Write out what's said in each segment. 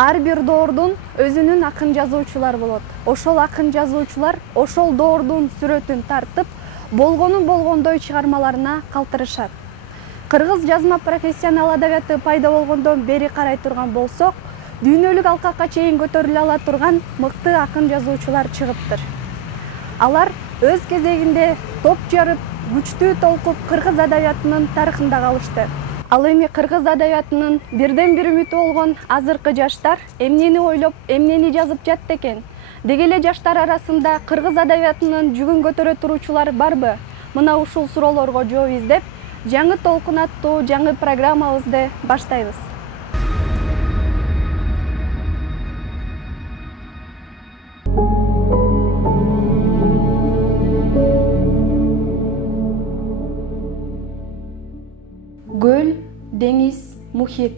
Ар бир доордун өзүнүн акын жазуучулары болот. Ошол акын жазуучулар ошол доордун сүрөтүн тартып, болгону болгондой чыгармаларына калтырышат. Кыргыз жазма профессионал адабияты пайда болгондон бери карай турган болсок, дүйнөлүк алкакка чейин көтөрүлө ала турган мыкты акын жазуучулар чыгыптыр. Алар өз кезегинде топ жарып, күчтүү толкуп кыргыз адабиятынын тарыхында калышты. Ал эми кыргыз адабиятынын бирден бир үмүтү болгон азыркы жаштар эмнени ойлоп, эмнени жазып жатты экен? Деги эле жаштар арасында кыргыз адабиятынын жүгүн көтөрө туруучулар барбы? Мына ушул суроолорго жооп издеп, жаңы толкун аттуу жаңы программабызды баштайбыз. Göl, деңиз, мухит.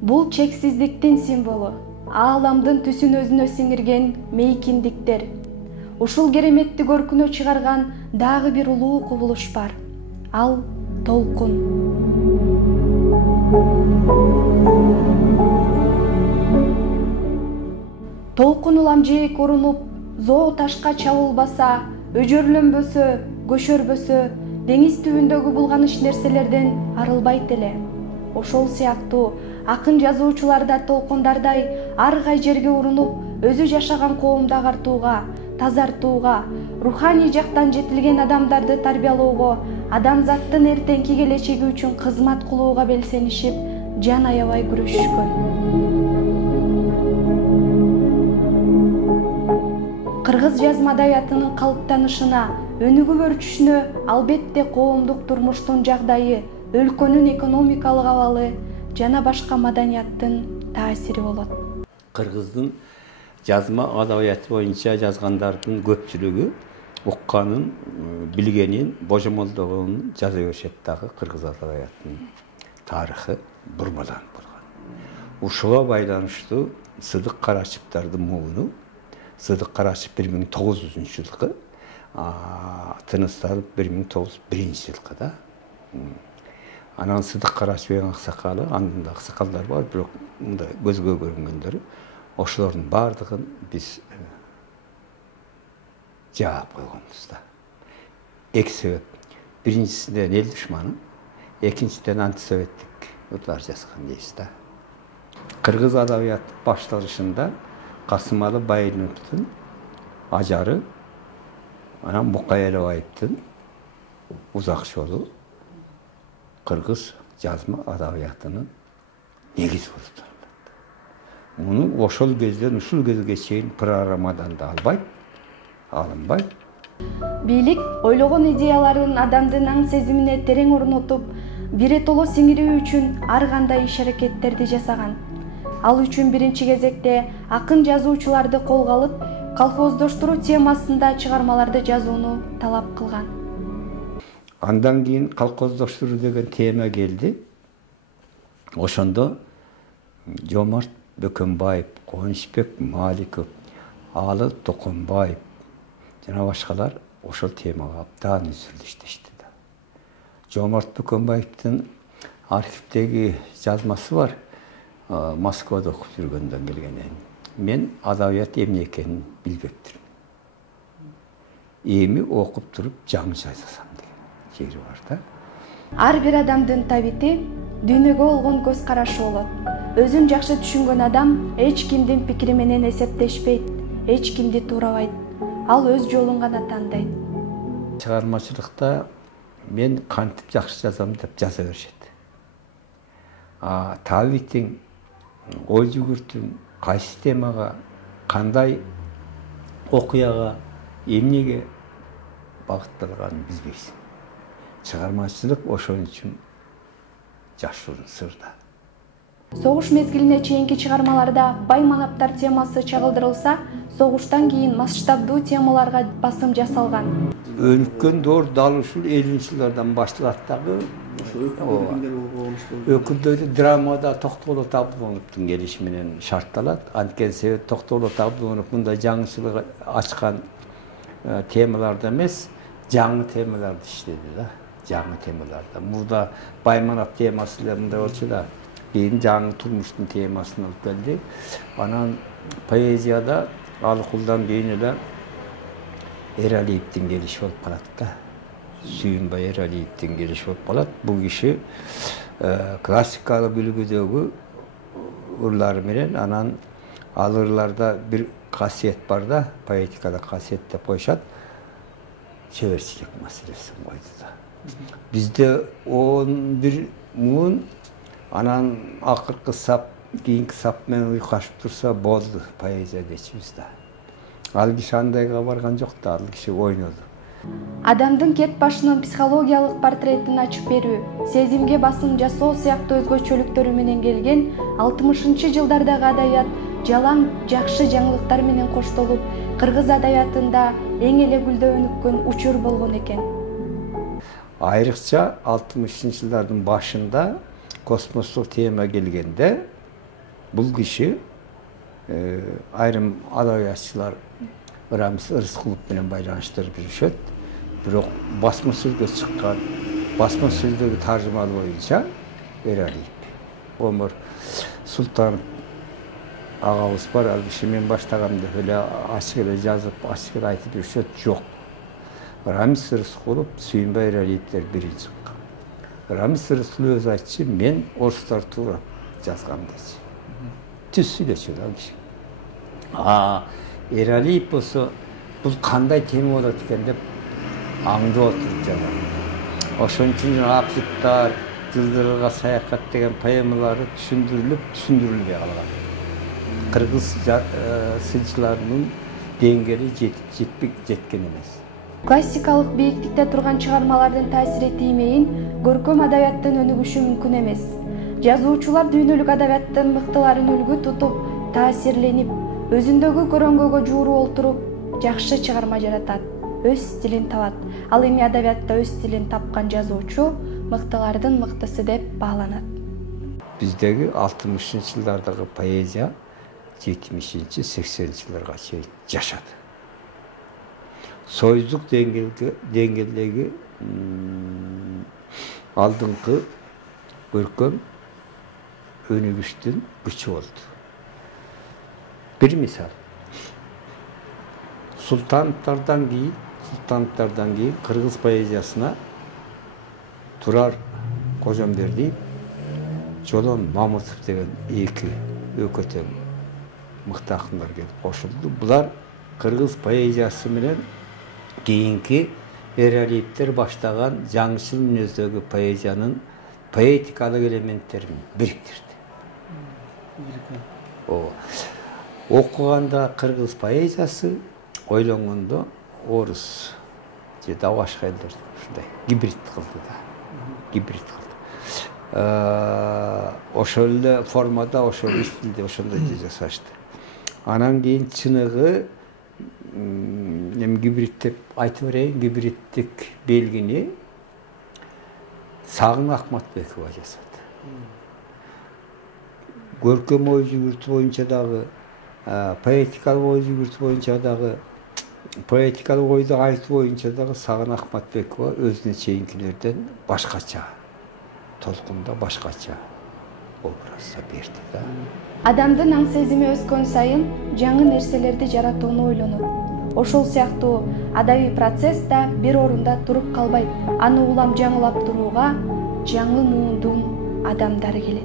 Бул чексиздиктин символу. Ааламдын түсүн өзүнө сиңирген мейкиндиктер. Ушул кереметти көркүнө чыгарган дагы бир улуу кубулуш бар. Ал толкун. Толкун уламжээк урунуп, зоо ташка чабылбаса, өжөрлөнбөсө, көшөрбөсө, деңиз түбүндөгү булганыч нерселерден арылбайт эле. Ошол сыяктуу акын жазуучулар да толкундардай ар кай жерге урунуп, өзү жашаган коомду агартууга, тазартууга, руханий жактан жетилген адамдарды тарбиялоого, адамзаттын эртеңки келечеги үчүн кызмат кылууга белсенишип, жан аябай күрөшүшкөн. Кыргыз жазма адабиятынын калыптанышына, өнүгүп өрчүшүнө албетте коомдук турмуштун жагдайы, өлкөнүн экономикалык абалы жана башка маданияттын таасири болот. Кыргыздын жазма адабияты боюнча жазгандардын көпчүлүгү укканын, билгенин, божомолдогонун жаза беришет дагы. Кыргыз адабиятынын тарыхы бурмадан болгон. Ушуга байланыштуу Сыдык Карачиповдун мууну, Сыдык Карачипов 1900-жылкы, тынысталып 1901 жылкыда. Анан Сыдык Карачиповдун аксакалы, андан да аксакалдар бар, бирок мындай көзгө көрүнгөндөрү, ошолордун бардыгын биз жаап койгонбуз да. Эки себеп. Биринчисинен эл душманы, экинчиден антисоветтик ытлар жазган дейбиз да. Кыргыз адабият башталышында Касымалы Байыновдун ажары, анан Мукай Элебаевдин узак жолу кыргыз жазма адабиятынын негизи болуп табылат. Муну ошол кезден ушул кезге чейин программадан да алынбайт. Бийлик ойлогон идеяларын адамдын аң сезимине терең орнотуп, биретоло сиңирүү үчүн ар кандай иш-аракеттерди жасаган. Ал үчүн биринчи кезекте акын жазуучуларды колго алып, колхоздоштуруу темасында чыгармаларды жазууну талап кылган. Андан кийин колхоздоштуруу деген тема келди. Ошондо Жомарт Бөкөнбаев, Кубанычбек Маликов, Алы Токонбаев жана башкалар ошол темага абдан үзүлдү иштешти да. Жомарт Бөкөнбаевдин архивдеги жазмасы бар, Москвада окуп жүргөндөн келген. Мен адабият эмне экенин билбептирмин. Эми окуп туруп жаңы жазасам деген жери бар да. Ар бир адамдын табити дүйнөгө болгон көз карашы болот. Өзүн жакшы түшүнгөн адам эч кимдин пикири менен эсептешпейт, эч кимди туурабайт. Ал өз жолун гана тандайт. Чыгармачылыкта мен кантип жакшы жазам деп жаза беришет. Табитиң, ой жүгүртүң кайсы темага, кандай окуяга, эмнеге багытталганын билбейсиң. Чыгармачылык ошон үчүн жашыруун сырда. Согуш мезгилине чейинки чыгармаларда бай-манаптар темасы чагылдырылса, согуштан кийин масштабдуу темаларга басым жасалган. Өнүккөн доор дал ушул 50-жылдардан башталат дагы. Өкүлдөрү драмада Токтогул Абдуллановдун келиши менен шартталат. Анткени себеп Токтогул Абдулланов мындай жаңычылык ачкан темаларда эмес, жаңы темаларды иштеди да. Жаңы темаларда. Мурда Байманов темасы эле мындай болчу да, Кийин жаңы турмуштун темасын алып келди. Анан поэзияда Алыкулдан кийин эле Эралиевдин келиши болуп калат да. Сүйүнбай Эралиевдин келиши болуп калат. Бул киши классикалык үлгүдөгү ырлар менен, анан ал ырларда бир касиет бар да, поэтикада касиет деп коюшат. Чеберчилик маселесин койду да. Бизде 11 муун, анан акыркы сап, кийинки сап менен уйкашып турса болду поэзия дечибиз да. Ал киши андайга барган жок да, ал киши ойноду. Адамдын кет башынын психологиялык портретин ачып берүү, сезимге басым жасоо сыяктуу өзгөчөлүктөрү менен келген 60-жылдардагы адабият жалаң жакшы жаңылыктар менен коштолуп, кыргыз адабиятында эң эле гүлдөө өнүккөн учур болгон экен. Айрыкча 60-жылдардын башында космостук тема келгенде бул киши айрым адабиятчылар Рамис Рыскулов менен байланыштырып жүрүшөт. Бирок басма сөзгө чыккан, басма сөздөгү таржымалы боюнча Эралиев. Омар Султанов агабыз бар, ал киши мен баштаганда эле ачык эле жазып, ачык эле айтып жүрүшөт. Жок. Рамис Рыскулов, Сүйүнбай Эралиевдер биринчи чыккан. Рамис Рыскулов өзү айтчу, мен орустар туура жазгам дечи. Түз сүйлөчү ал киши. Эралиев болсо бул кандай тема болот экен деп аңдып отуруп жазат. Ошон үчүн Акыттар, Жылдырга саякат деген поэмалары түшүндүрүлбөй калган. Кыргыз сынчыларынын деңгээли жеткен эмес. Классикалык бийиктикте турган чыгармалардын таасири тиймейин көркөм адабияттын өнүгүшү мүмкүн эмес. Жазуучулар дүйнөлүк адабияттын мыктыларын үлгү тутуп, таасирленип, өзүндөгү көрөңгөгө жууру олтуруп, жакшы чыгарма жаратат, өз стилин табат. Ал эми адабиятта өз стилин тапкан жазуучу мыктылардын мыктысы деп бааланат. Биздеги 60-жылдардагы поэзия 70-80-жылдарга чейин жашады. Союздук деңгээлдеги алдыңкы көркөм өнүгүштүн күчү болду. Bir misal, Sultanlıklardan кейін Kırgız poeziyasına Turar Kojamberdi, Jolon Mamutov деген екі өкөтөн мыкты акындар келип кошулду. Булар Кыргыз поэзиясы менен кийинки Эралиевдер баштаган жаңычыл мүнөздөгү поэзиянын поэтикалык элементтерин бириктирди. Окуганда кыргыз поэзиясы, ойлонгондо орус же да башка элдер ушундай гибрид кылды да. Гибрид кылды. Ошол эле формада, ошол стилде, ошондой жасашты. Анан кийин чыныгы эми гибрид деп айтып берейин, гибридтик белгини Сагын Акматбекова жасады. Көркөм ой жүгүртүү боюнча дагы, поэтикалык ой жүгүртүү боюнча дагы, поэтикалык ойду айтуу боюнча дагы Сагын Акматбекова өзүнө чейинкилерден башкача, толкунда башкача образда берди да. Адамдын аң сезими өскөн сайын жаңы нерселерди жаратууну ойлонот. Ошол сыяктуу адабий процесс да бир орунда туруп калбайт. Аны улам жаңылап турууга жаңы муундун адамдары келет.